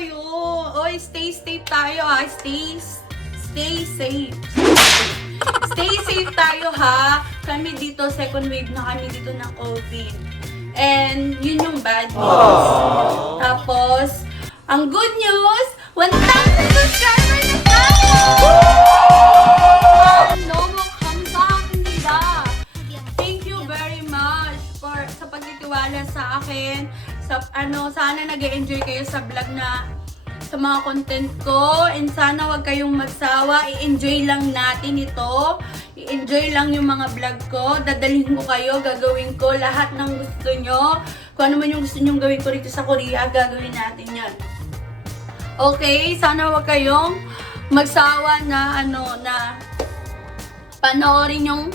kayo. Oy, stay safe tayo ha. Stay safe. Stay safe tayo ha. Kami dito, second wave na kami dito ng COVID. And yun yung bad news. Tapos, ang good news, 1,000 subscribers na tayo! Nomo kamsahamnida. Thank you very much sa pagtitiwala sa akin. Sana nag-enjoy kayo sa vlog na sa mga content ko, and sana wag kayong magsawa. I-enjoy lang natin ito. I-enjoy lang yung mga vlog ko. Dadalhin ko kayo, gagawin ko lahat ng gusto nyo. Kung ano man yung gusto nyo gawin ko rito sa Korea, gagawin natin yan. Okay, sana wag kayong magsawa na na panoorin yung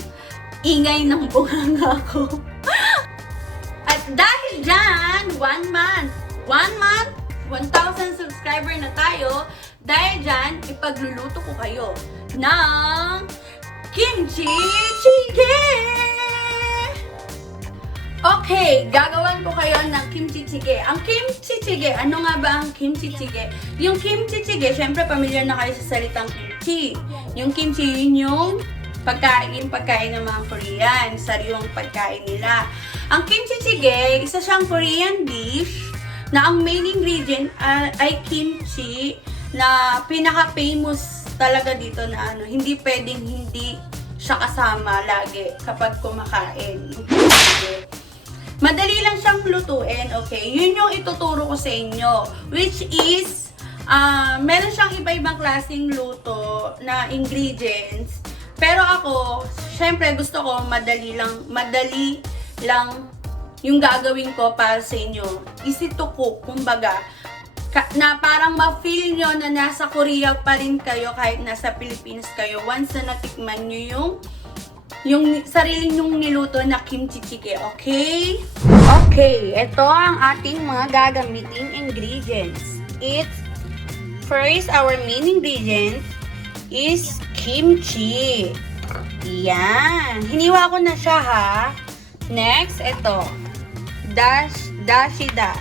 ingay ng bunganga ko. At dahil dyan, 1 month, 1,000 subscriber na tayo. Dahil dyan, ipagluluto ko kayo ng Kimchi Chige! Okay, gagawan ko kayo ng Kimchi Chige. Ang Kimchi Chige, ano nga ba ang Kimchi Chige? Yung Kimchi Chige, syempre pamilyar na kayo sa salitang kimchi. Yung kimchi, yun yung pagkain ng mga Korean, sariwang pagkain nila. Ang kimchi jjigae, isa siyang Korean dish na ang main ingredient ay kimchi na pinaka-famous talaga dito na hindi pwedeng hindi siya kasama lagi kapag kumakain. Madali lang siyang lutuin, okay? Yun yung ituturo ko sa inyo, which is meron siyang iba-ibang klaseng luto na ingredients. Pero ako, syempre gusto ko madali lang yung gagawin ko para sa inyo. Easy to cook, kumbaga. Na parang ma-feel nyo na nasa Korea pa rin kayo kahit nasa Pilipinas kayo once na natikman nyo yung sarili nyong niluto na kimchi jjigae, okay? Okay, ito ang ating mga gagamiting ingredients. First, our main ingredient is kimchi. Yan. Hiniwa ko na siya ha. Next, ito. Dashida.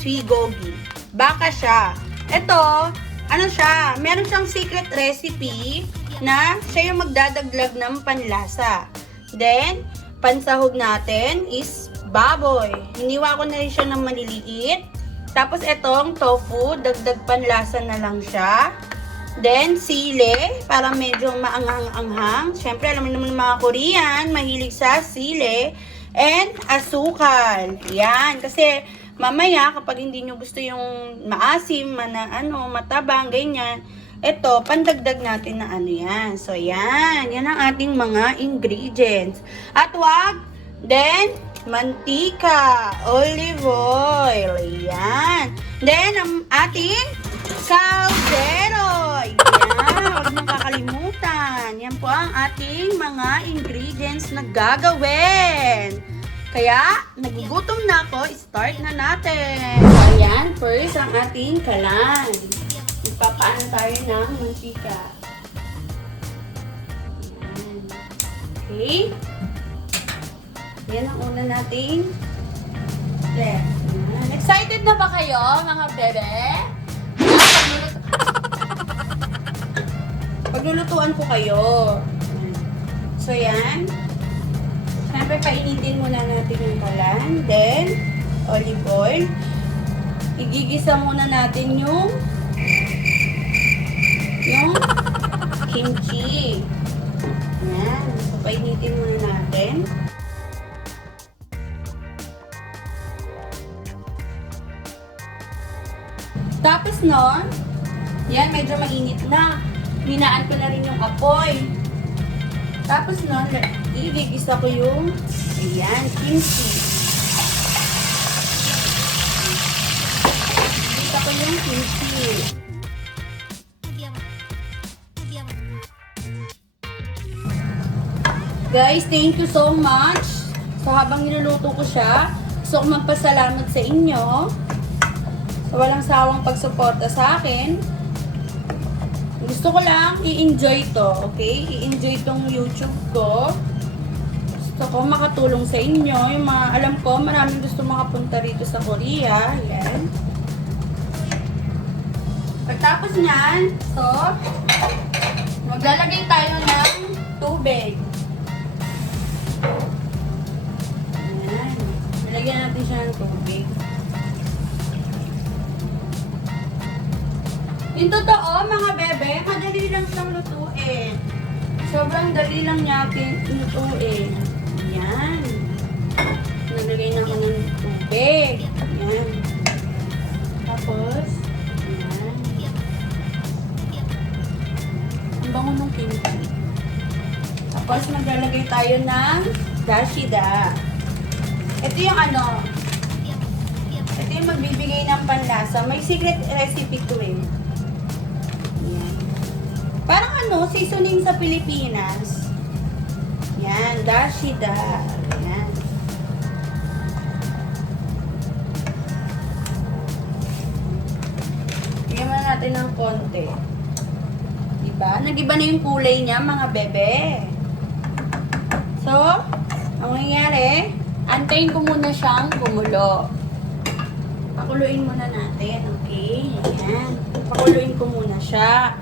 Suigogi. Baka siya. Ito, ano siya? Meron siyang secret recipe na siya yung magdadaglag ng panlasa. Then, pansahog natin is baboy. Hiniwa ko na rin siya ng maliliit. Tapos, itong tofu. Dagdag panlasa na lang siya. Then, sili, para medyo maanghang-anghang. Siyempre, alam mo naman mga Korean, mahilig sa sili. And, asukal. Yan. Kasi, mamaya, kapag hindi nyo gusto yung maasim, matabang, ganyan, ito, pandagdag natin na yan. So, yan. Yan ang ating mga ingredients. At wag, then, mantika, olive oil. Yan. Then, ang ating caldero. Yan, huwag nang kakalimutan. Yan po ang ating mga ingredients na gagawin. Kaya, nagugutom na ako, start na natin. So, ayan, first ang ating kalan. Ipapaano tayo ng mantika. Ayan. Okay. Yan ang una nating step. Excited na ba kayo, mga bebe? Paglulutuan ko kayo. So, yan. Siyempre, painitin muna natin yung kalan. Then, olive oil. Igigisa muna natin yung kimchi. Yan. So, painitin muna natin. Tapos nun, yan, medyo mainit na. Hinaan ko na rin yung apoy. Tapos nun, igigisa ko yung, ayan, kimchi. Igigisa ko yung kimchi. Guys, thank you so much. So, habang niluluto ko siya, gusto ko magpasalamat sa inyo. So, walang sawang pagsuporta sa akin. Gusto ko lang i-enjoy to, okay? I-enjoy tong YouTube ko. Gusto ko makatulong sa inyo. Yung mga, alam ko, maraming gusto makapunta rito sa Korea. Yan. Pagtapos nyan, so, maglalagay tayo ng tubig. Ayan. Nalagyan natin siya ng tubig. Yung totoo, mga bebe, madali lang siyang lutuin. Sobrang dali lang natin lutuin. Ayan. Nalagay na ako ng tubig. Ayan. Tapos, ayan. Ang bango ng kimchi. Tapos, maglalagay tayo ng dashida. Ito yung ano, ito yung magbibigay ng panlasa. May secret recipe to eh. Ayan. Parang ano, seasoning sa Pilipinas. Yan, dashida. Yan. Bigyan mo natin ng konti. Diba? Nag-iba na yung kulay niya, mga bebe. So, ang nangyayari, antayin ko muna siyang kumulo. Pakuluin muna natin, okay? Ayan. Pakuluin ko muna siya.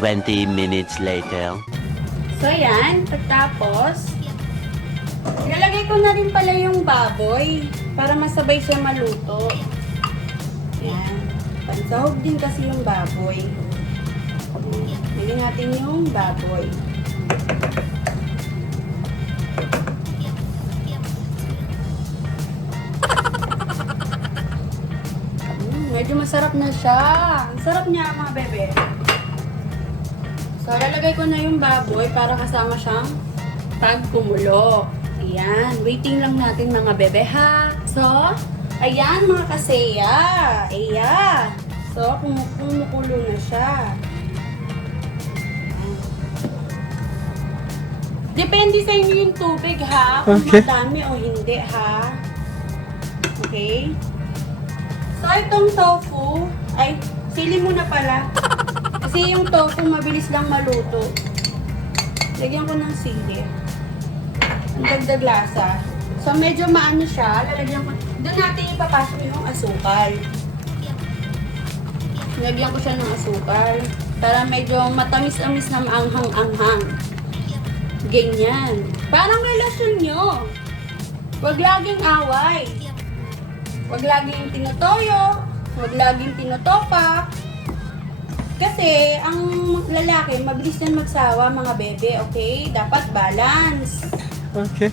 20 minutes later. So, ayan. Pagtapos, ilalagay ko na rin pala yung baboy para masabay siya maluto. Ayan. Pansahog din kasi yung baboy. Lagyan natin yung baboy. Medyo masarap na siya. Ang sarap niya, mga bebe. So, lalagay ko na yung baboy para kasama siyang pagkumulo. Ayan. Waiting lang natin, mga bebe, ha? So, ayan, mga kaseya. Ayan. So, kumukulo na siya. Depende sa inyo yung tubig, ha? Kung madami o hindi, ha? Okay? So, itong tofu, ay, sili muna pala. Kasi yung tofu, mabilis lang maluto. Lagyan ko ng sili. Ang dagdag lasa. So, medyo maano siya. Lalagyan ko. Doon natin ipapasok yung asukal. Lagyan ko siya ng asukal. Para medyo matamis-amis na maanghang-anghang. Ganyan. Parang relasyon nyo. Huwag laging away. Huwag laging tinutoyo. Huwag laging tinutopak. Kasi, ang lalaki, mabilis yan magsawa, mga bebe, okay? Dapat balance. Okay.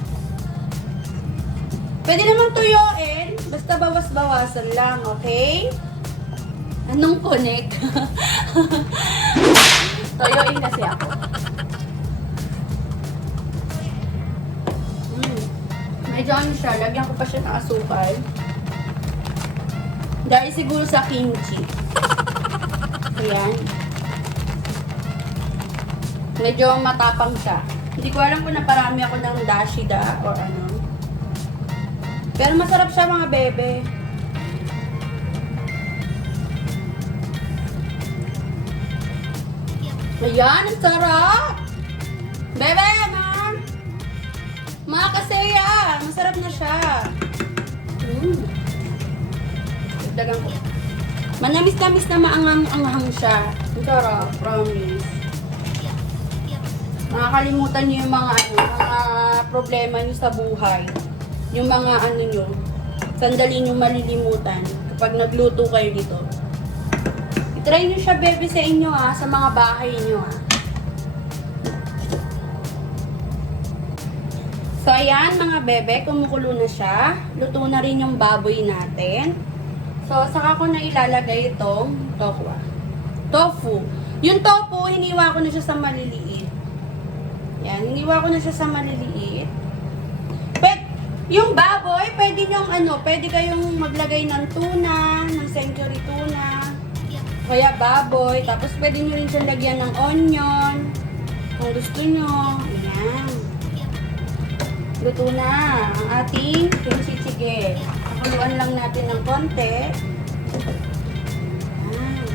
Pwede naman tuyuin, basta bawas-bawasan lang, okay? Anong connect? Tuyuin kasi ako. Medyo ano siya, lagyan ko pa siya ng asukal. Dahil siguro sa kimchi. Ayan. Medyo matapang siya. Hindi ko alam kung naparami ako ng dashida or ano. Pero masarap siya, mga bebe. Ayan, ang sarap! Bebe, ma'am! Mga kaseya, masarap na siya. Dagang ko. Manamis-namis na maanghang-anghang siya. Ang sarap, promise. Makakalimutan niyo yung mga mga problema niyo sa buhay. Yung mga niyo, sandali niyo malilimutan kapag nagluto kayo dito. I-try niyo siya, bebe, sa inyo, sa mga bahay niyo, So, ayan, mga bebe, kumukulo na siya. Luto na rin yung baboy natin. So, saka ko na ilalagay itong tofu. Yung tofu, hiniwa ko na siya sa maliliit. Yan, hiniwa ko na siya sa maliliit. Yung baboy, pwede pwede kayong maglagay ng tuna, ng century tuna. Kaya baboy. Tapos pwede nyo rin siyang lagyan ng onion. Kung gusto nyo. Ayan. Luto na ang ating kimchi chige. Pakuluan lang natin ng konti. Ayan.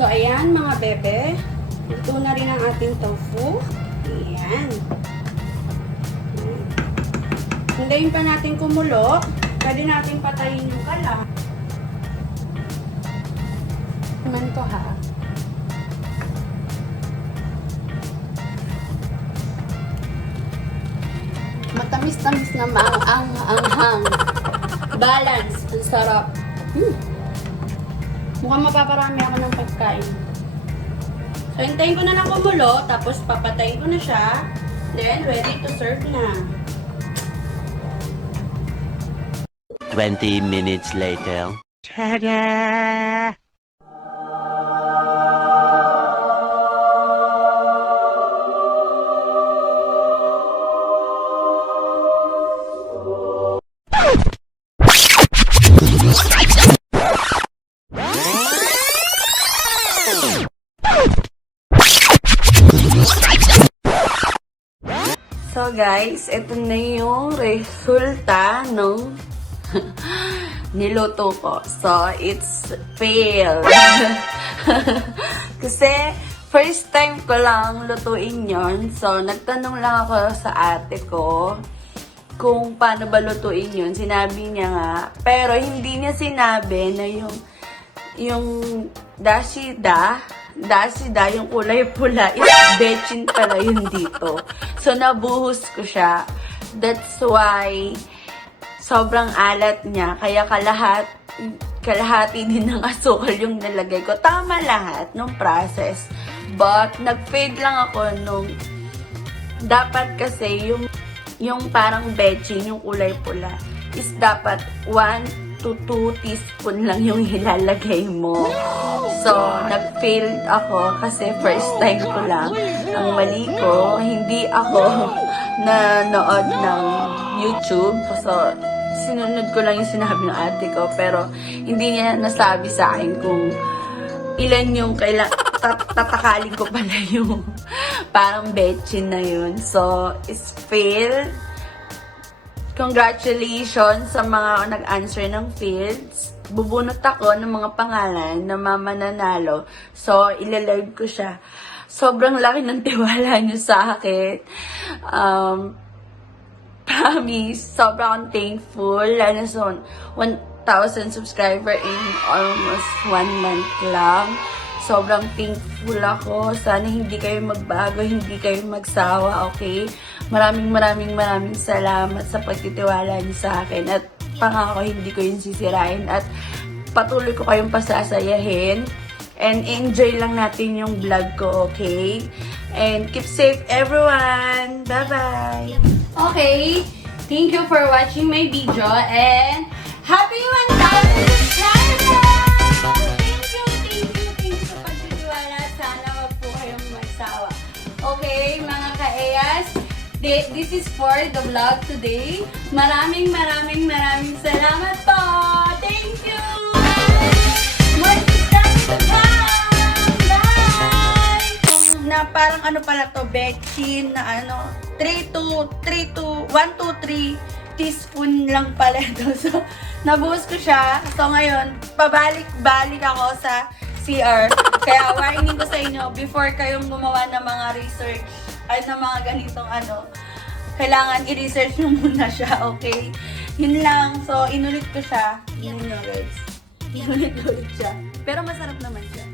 So, ayan, mga bebe. Luto na rin ang ating tofu. Ayan. Hintayin pa natin kumulo. Pwede natin patayin yung kalan. Tikman to ha. Matamis-tamis na maang-anghang. Balance. Ang sarap. Mukhang mapaparami ako ng pagkain. So, hintayin ko na lang kumulo. Tapos, papatayin ko na siya. Then, ready to serve na. 20 minutes later. Ta-da! So guys, ito na yung resulta nung niluto ko. So, it's fail. Kasi, first time ko lang lutuin yon. So, nagtanong lang ako sa ate ko kung paano ba lutuin yun. Sinabi niya nga, pero hindi niya sinabi na yung dashida, yung kulay pula, is bechin pala yun dito. So, nabuhos ko siya. That's why, sobrang alat niya. Kaya kalahati din ng asukal yung nilagay ko. Tama lahat ng process. But, nag-fade lang ako nung, dapat kasi yung parang bechin, yung kulay pula, is dapat 1 to 2 teaspoon lang yung ilalagay mo. So, nag-failed ako kasi first time ko lang. Ang mali ko, hindi ako nanood ng YouTube. So, sinunod ko lang yung sinabi ng ate ko. Pero, hindi niya nasabi sa akin kung ilan yung tatakalin ko pala yung parang bechin na yun. So, it's failed. Congratulations sa mga nag-answer ng fields. Bubunot ako ng mga pangalan na mananalo. So, ilalive ko siya. Sobrang laki ng tiwala niyo sa akin. Promise, sobrang thankful. Lalo sa 1,000 subscriber in almost 1 month lang. Sobrang thankful ako. Sana hindi kayo magbago, hindi kayo magsawa, okay? Maraming salamat sa pagtitiwala niyo sa akin. At pangako, hindi ko yun sisirain. At patuloy ko kayong pasasayahin. And enjoy lang natin yung vlog ko, okay? And keep safe, everyone! Bye-bye! Okay, thank you for watching my video. And happy 1,000 subscribers! Thank you sa pagtitiwala. Sana wag po kayong magsawa. Okay, mga ka-EAS, this is for the vlog today. Maraming salamat po! Thank you! More subscribers to come! Bye! Na parang ano pala to, bechin na ano, 1 to 3 teaspoon lang pala ito. So, nabuhos ko siya. So, ngayon, pabalik-balik ako sa CR. Kaya, warning ko sa inyo, before kayong gumawa ng mga research, ay ng mga ganitong ano, kailangan i-research nyo muna siya, okay? Yun lang. So, inulit ko siya. Yun nyo, guys. Inulit siya. Pero masarap naman siya.